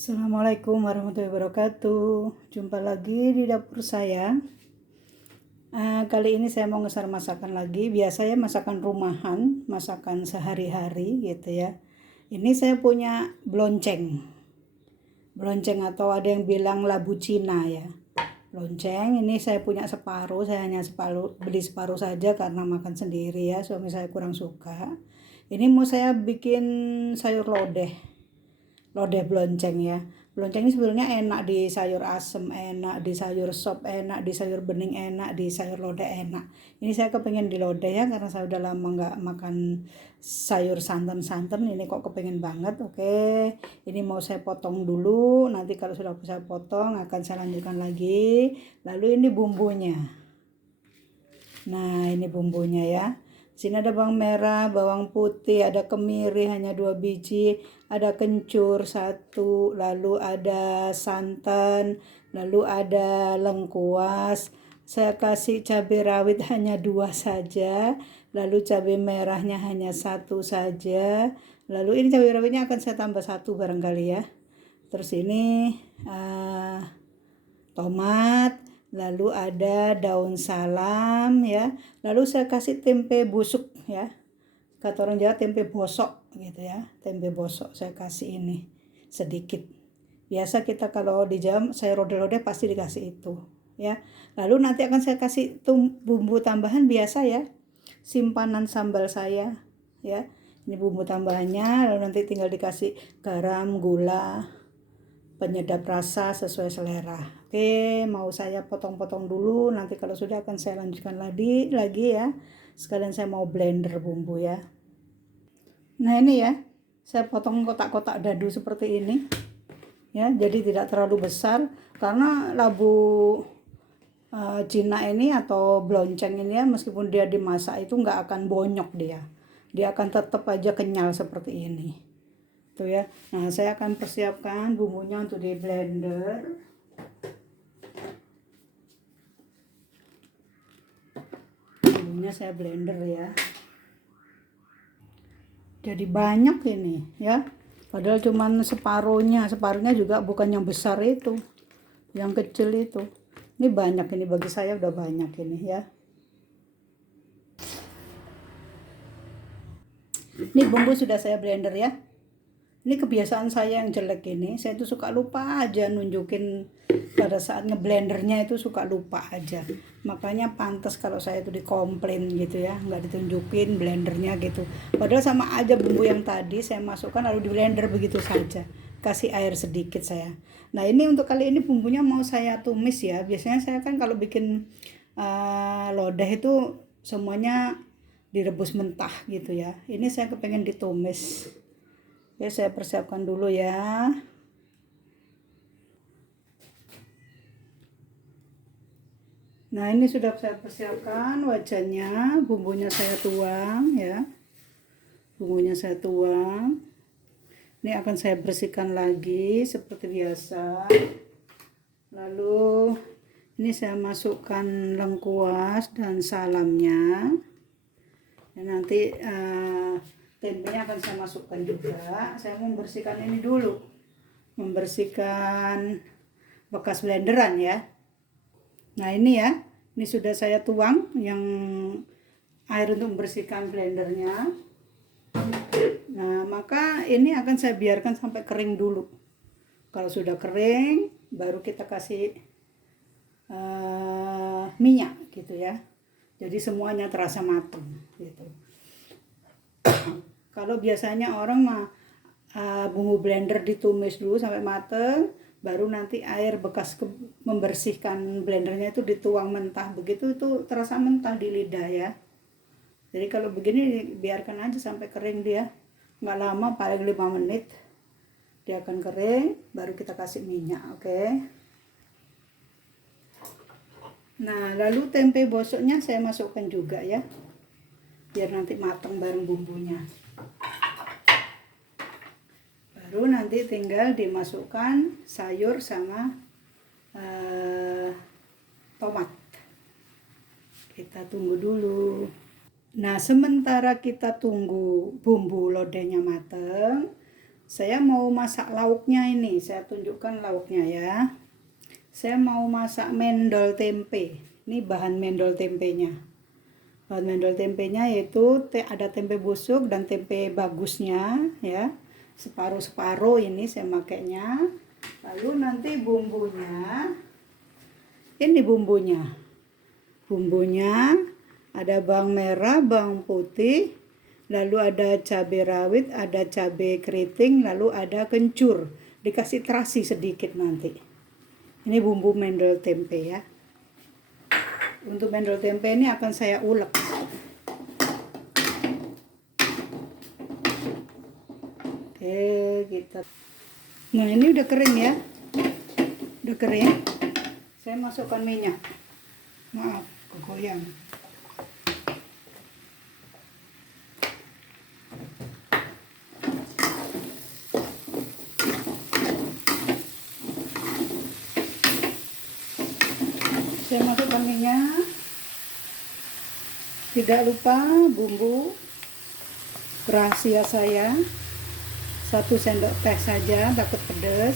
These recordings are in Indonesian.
Assalamualaikum warahmatullahi wabarakatuh. Jumpa lagi di dapur saya. Kali ini saya mau nge-share masakan lagi. Biasanya masakan rumahan, masakan sehari-hari gitu ya. Ini saya punya blonceng. Blonceng atau ada yang bilang labu Cina ya. Lonceng ini saya punya separuh, saya hanya beli separuh saja karena makan sendiri ya. Suami saya kurang suka. Ini mau saya bikin sayur lodeh blonceng ya. Blonceng ini sebenarnya enak di sayur asem, enak di sayur sop, enak di sayur bening, enak di sayur lodeh, enak. Ini saya kepengen di lodeh ya, karena saya udah lama nggak makan sayur santan-santan. Ini kok kepengen banget. Oke, ini mau saya potong dulu. Nanti kalau sudah saya potong akan saya lanjutkan lagi. Lalu ini bumbunya. Nah, ini bumbunya ya. Sini ada bawang merah, bawang putih, ada kemiri hanya 2 biji, ada kencur 1, lalu ada santan, lalu ada lengkuas. Saya kasih cabai rawit hanya 2 saja, lalu cabai merahnya hanya 1 saja. Lalu ini cabai rawitnya akan saya tambah 1 barangkali ya. Terus ini tomat, lalu ada daun salam ya, lalu saya kasih tempe busuk ya, kata orang Jawa tempe bosok gitu ya, tempe bosok saya kasih ini sedikit. Biasa kita kalau di Jawa saya lodeh-lodeh pasti dikasih itu ya. Lalu nanti akan saya kasih bumbu tambahan biasa ya, simpanan sambal saya ya. Ini bumbu tambahannya, lalu nanti tinggal dikasih garam, gula, penyedap rasa sesuai selera. Oke, mau saya potong-potong dulu, nanti kalau sudah akan saya lanjutkan lagi ya. Sekalian saya mau blender bumbu ya. Nah ini ya, saya potong kotak-kotak dadu seperti ini ya, jadi tidak terlalu besar karena labu Cina ini atau blonceng ini ya, meskipun dia dimasak itu nggak akan bonyok dia akan tetap aja kenyal seperti ini tuh ya. Nah saya akan persiapkan bumbunya untuk di blender. Bumbunya saya blender ya, jadi banyak ini ya, padahal cuman separuhnya juga bukan yang besar itu, yang kecil itu. Ini banyak, ini bagi saya udah banyak ini ya. Ini bumbu sudah saya blender ya. Ini kebiasaan saya yang jelek ini, saya tuh suka lupa aja nunjukin pada saat ngeblendernya, itu suka lupa aja. Makanya pantas kalau saya itu dikomplain gitu ya, nggak ditunjukin blendernya gitu. Padahal sama aja bumbu yang tadi saya masukkan lalu di blender begitu saja. Kasih air sedikit saya. Nah ini untuk kali ini bumbunya mau saya tumis ya. Biasanya saya kan kalau bikin lodeh itu semuanya direbus mentah gitu ya. Ini saya kepengen ditumis. Oke, saya persiapkan dulu ya. Nah, ini sudah saya persiapkan wajannya, bumbunya saya tuang ya. Bumbunya saya tuang. Ini akan saya bersihkan lagi seperti biasa. Lalu ini saya masukkan lengkuas dan salamnya. Dan nanti tempenya akan saya masukkan juga. Saya membersihkan ini dulu, membersihkan bekas blenderan ya. Nah ini ya, ini sudah saya tuang yang air untuk membersihkan blendernya. Nah maka ini akan saya biarkan sampai kering dulu. Kalau sudah kering baru kita kasih minyak gitu ya, jadi semuanya terasa matang gitu. Kalau biasanya orang mah bumbu blender ditumis dulu sampai mateng, baru nanti air bekas membersihkan blendernya itu dituang mentah, begitu itu terasa mentah di lidah ya. Jadi kalau begini biarkan aja sampai kering dia, nggak lama, paling 5 menit dia akan kering, baru kita kasih minyak. Oke. Nah lalu tempe bosoknya saya masukkan juga ya, biar nanti matang bareng bumbunya. Baru nanti tinggal dimasukkan sayur sama tomat. Kita tunggu dulu. Nah sementara kita tunggu bumbu lodehnya mateng, Saya mau masak lauknya ini, saya tunjukkan lauknya ya. Saya mau masak mendol tempe. Ini bahan mendol tempenya. Bahan mendol tempenya yaitu ada tempe busuk dan tempe bagusnya ya. Separuh-separuh ini saya makainya. Lalu nanti bumbunya. Ini bumbunya. Bumbunya ada bawang merah, bawang putih, lalu ada cabai rawit, ada cabai keriting, lalu ada kencur. Dikasih terasi sedikit nanti. Ini bumbu mendol tempe ya. Untuk mendol tempe ini akan saya ulek. Oke, kita. Nah, ini udah kering ya. Udah kering. Saya masukkan minyak. Maaf, kegoyang. Saya masukkan minyak. Tidak lupa bumbu rahasia saya. 1 sendok teh saja, takut pedas.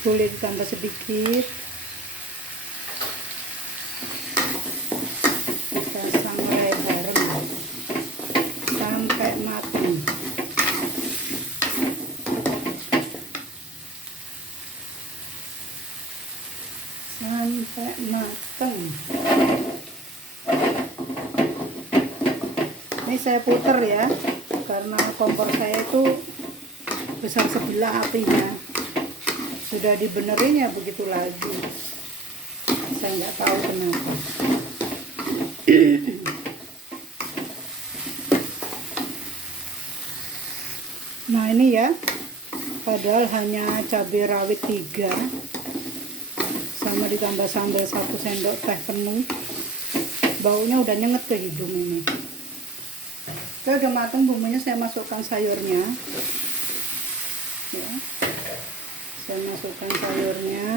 Boleh ditambah sedikit. Kita sangrai bareng sampai matang. Sampai matang. Ini saya putar ya, karena kompor saya itu besar sebelah apinya. Sudah dibenerin ya begitu lagi. Saya nggak tahu kenapa. Nah ini ya, padahal hanya cabai rawit 3 sama ditambah sambal 1 sendok teh penuh. Baunya udah nyenget ke hidung ini. Oke, udah matang bumbunya, saya masukkan sayurnya ya. Saya masukkan sayurnya.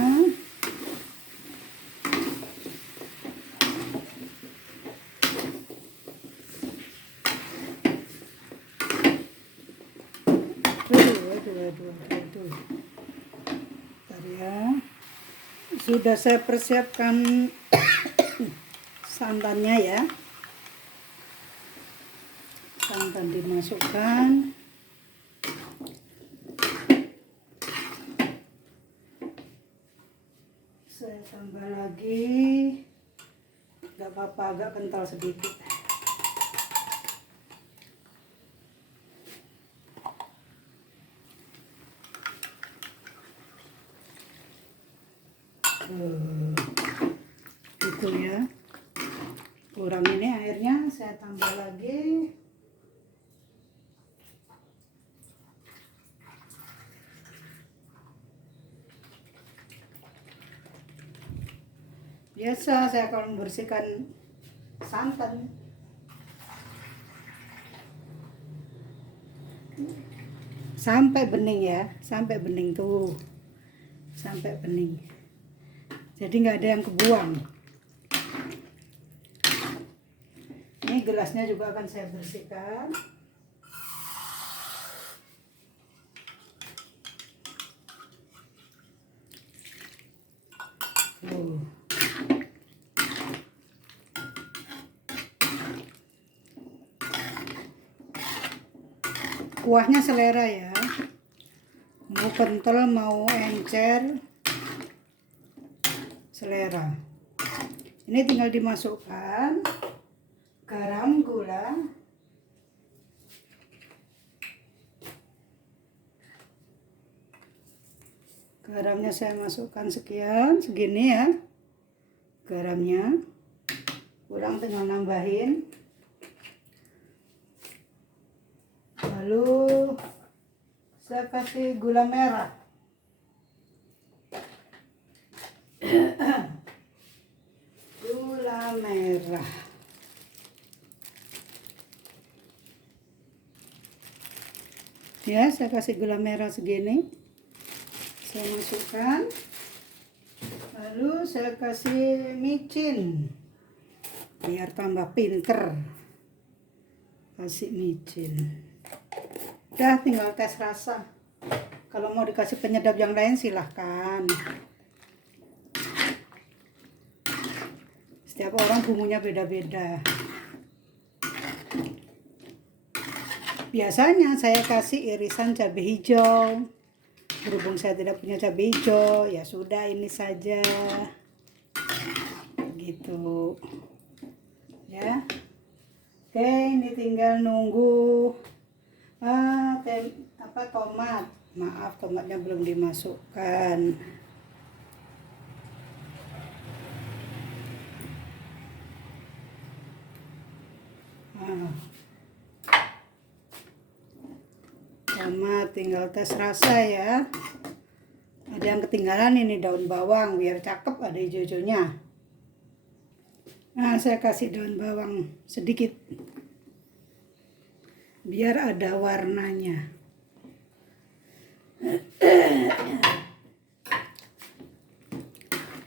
Aduh. Bentar ya. Sudah saya persiapkan santannya ya. Santan dimasukkan. Saya tambah lagi. Gak apa-apa, agak kental sedikit. Gitu ya. Kurang ini airnya, saya tambah lagi. Biasa saya kalau membersihkan santan. Sampai bening ya, sampai bening tuh. Sampai bening. Jadi nggak ada yang kebuang. Ini gelasnya juga akan saya bersihkan. Kuahnya selera ya, mau kental mau encer, selera. Ini tinggal dimasukkan garam, gula, garamnya saya masukkan sekian, segini ya garamnya. Kurang tinggal nambahin. Lalu saya kasih gula merah. Gula merah. Ya, saya kasih gula merah segini. Saya masukkan. Lalu saya kasih micin. Biar tambah pinter. Kasih micin. Udah tinggal tes rasa. Kalau mau dikasih penyedap yang lain silahkan. Setiap orang bumbunya beda-beda. Biasanya saya kasih irisan cabai hijau. Berhubung saya tidak punya cabai hijau, ya sudah ini saja. Gitu. Ya. Oke, ini tinggal nunggu tomat. Maaf, tomatnya belum dimasukkan. Tomat tinggal tes rasa ya. Ada yang ketinggalan ini daun bawang, biar cakep ada hijau-hijaunya. Nah, saya kasih daun bawang sedikit biar ada warnanya.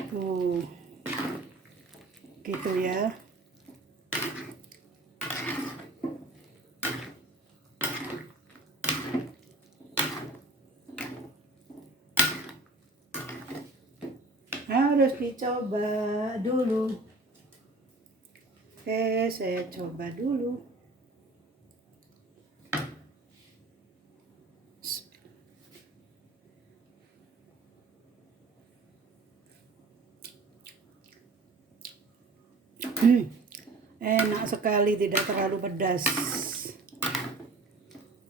Tuh, gitu ya. Harus dicoba dulu. Oke, saya coba dulu. Enak sekali, tidak terlalu pedas.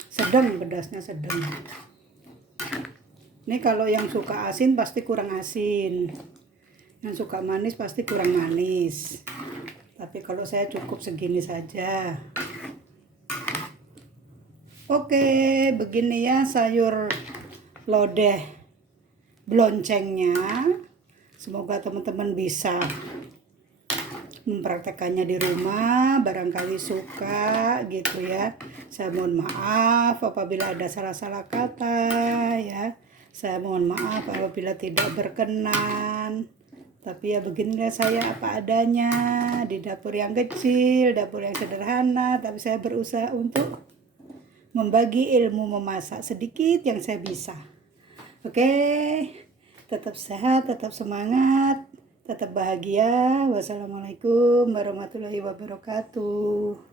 Sedang pedasnya, sedang. Ini kalau yang suka asin pasti kurang asin. Yang suka manis pasti kurang manis. Tapi kalau saya cukup segini saja. Oke, begini ya sayur lodeh bloncengnya. Semoga teman-teman bisa mempraktekannya di rumah, barangkali suka gitu ya. Saya mohon maaf apabila ada salah-salah kata ya. Saya mohon maaf apabila tidak berkenan. Tapi ya beginilah saya apa adanya, di dapur yang kecil, dapur yang sederhana, tapi saya berusaha untuk membagi ilmu memasak sedikit yang saya bisa. Oke, tetap sehat, tetap semangat, tetap bahagia. Wassalamualaikum warahmatullahi wabarakatuh.